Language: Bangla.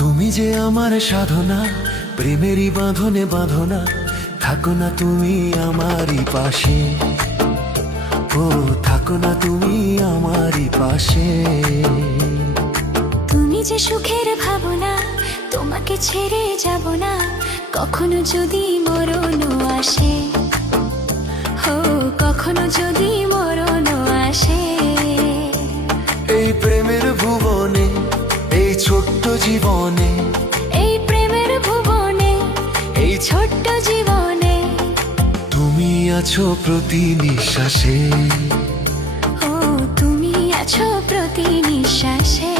তুমি যে আমার সাধনা, প্রেমেরই বাঁধনে বাঁধনা, থাকো না তুমি আমারই পাশে, ও থাকো না তুমি আমারই পাশে। তুমি যে সুখের ভাবনা, তোমাকে ছেড়ে যাব না, কখনো যদি মরণ আসে, ও কখনো যদি মরণ আসে। এই প্রেমের ভুবনে, এই ছোট্ট জীবনে, এই প্রেমের ভুবনে, এই ছোট্ট জীবনে, তুমি আছো প্রতি নিঃশ্বাসে, ও তুমি আছো প্রতি নিঃশ্বাসে।